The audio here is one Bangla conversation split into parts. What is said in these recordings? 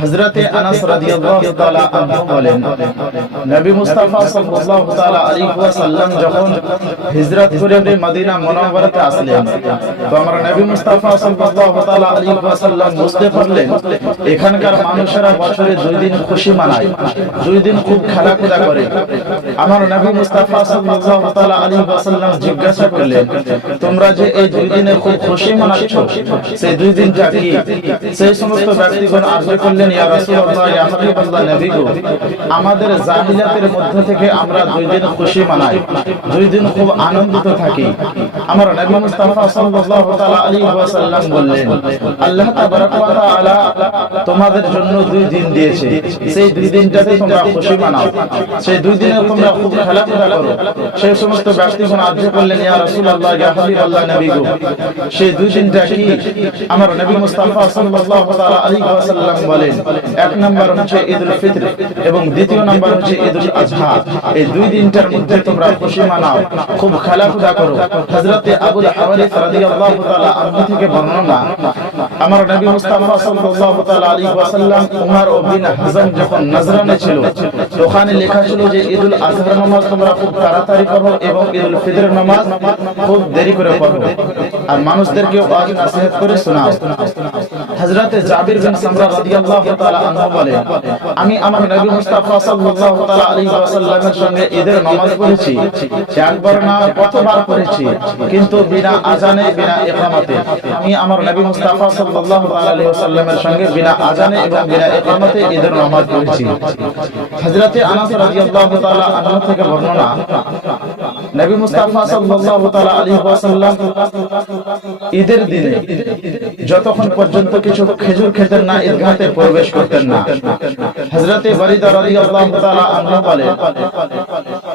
হযরতে আনাস রাদিয়াল্লাহু তাআলা আনহু বলেন, নবী মুস্তাফা সাল্লাল্লাহু তাআলা আলাইহি ওয়াসাল্লাম যখন হিজরত করে মদিনা মুনাওয়ারাতে আসলেন, তো আমার নবী মুস্তাফা সাল্লাল্লাহু তাআলা আলাইহি ওয়াসাল্লাম বুঝতে পারলেন এখানকার মানুষেরা বছরে 2 দিন খুশি মানায়, 2 দিন খুব খেলাধুলা করে। আমার নবী মুস্তাফা সাল্লাল্লাহু তাআলা আলাইহি ওয়াসাল্লাম জিজ্ঞাসা করলেন, তোমরা যে এই 2 দিনে খুব খুশি মানাচ্ছ, সেই 2 দিনটা কি? সেই সমস্ত ব্যক্তিগণ আরজ করলেন, ইয়া রাসূলুল্লাহ, ইয়া হাবিবাল্লাহ, নবী গো, আমাদের জাহিলিয়াতের মধ্যে থেকে আমরা 2 দিন খুশি মানাই, 2 দিন খুব আনন্দিত থাকি। আমার নবী মুস্তাফা সাল্লাল্লাহু তাআলা আলাইহি ওয়াসাল্লাম বললেন, আল্লাহ তাবারাক ওয়া তাআলা তোমাদের জন্য 2 দিন দিয়েছে, সেই 2 দিনটাতে তোমরা খুশি মানাও, সেই 2 দিনে তোমরা খুব খেলাধুলা করো। সেই সমস্ত ব্যক্তিগণ আরজ করলেন, ইয়া রাসূলুল্লাহ, ইয়া হাবিবাল্লাহ, নবী গো, সেই 2 দিনটা কি? আমার নবী মুস্তাফা সাল্লাল্লাহু তাআলা আলাইহি ওয়াসাল্লাম বলেন, এক নাম্বার হচ্ছে ঈদুল ফিতর এবং দ্বিতীয় নাম্বার হচ্ছে ঈদুল আযহা। এই 2 দিনটার মধ্যে তোমরা খুশি মানাও, খুব খেলাধুলা করো। হযরতে আবুল হাওয়ারিস রাদিয়াল্লাহু তাআলা আনহু থেকে বর্ণনা, আমার নবী মুস্তাফা সাল্লাল্লাহু তাআলা আলাইহি ওয়াসাল্লাম উমর ইবনে হাজম যখন নজরানে ছিল, ওখানে লেখা ছিল যে ঈদুল আযহার নামাজ তোমরা খুব তাড়াতাড়ি পড়ো এবং ঈদুল ফিতরের নামাজ খুব দেরি করে পড়ো, আর মানুষদেরকে ওয়াজ নসিহত করে শোনাও। হযরতে জাবির বিন সামরা রাদিয়াল্লাহু তাআলা আনহু বলেন, আমি আমার নবী মুস্তাফা সাল্লাল্লাহু তাআলা আলাইহি ওয়াসাল্লামের সঙ্গে ঈদের নামাজ পড়েছি, একবার না কতবার পড়েছি, কিন্তু বিনা আযানে বিনা ইকামতে। আমি আমার নবী মুস্তাফা সাল্লাল্লাহু তাআলা আলাইহি ওয়াসাল্লামের সঙ্গে বিনা আযানে এবং বিনা ইকামতে ঈদের নামাজ পড়েছি। হযরতে আনাস রাদিয়াল্লাহু তাআলা আনহু থেকে বর্ণনা, নবী মুস্তাফা সাল্লাল্লাহু তাআলা আলাইহি ওয়াসাল্লাম ঈদের দিনে যতক্ষণ পর্যন্ত কিছু খেজুর খেতেন না, ঈদগাহতে প্রবেশ করতেন না। হযরতে বরিদা রাদিয়াল্লাহু তাআলা আনহু বলেন,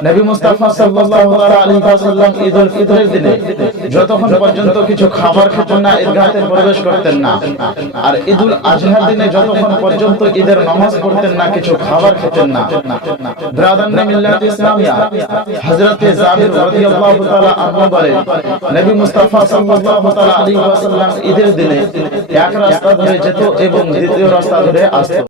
নবী মুস্তাফা সাল্লাল্লাহু তাআলা আলাইহি ওয়াসাল্লাম ঈদুল ফিতরের দিনে যতক্ষণ পর্যন্ত কিছু খাবার খেতেন না, ঈদগাহতে প্রবেশ করতেন না, আর ঈদুল আযহার দিনে যতক্ষণ পর্যন্ত ঈদের নামাজ পড়তেন না, কিছু খাবার খেতেন না। ব্রাদারনে মিল্লাত ইসলামিয়া হযরতে জাবির রাদিয়াল্লাহু তাআলা আনহু বলেন, নবী মুস্তাফা সাল্লাল্লাহু তাআলা আলাইহি ওয়াসাল্লাম ঈদের দিনে এক রাস্তা ধরে যেত এবং দ্বিতীয় রাস্তা ধরে আসতো।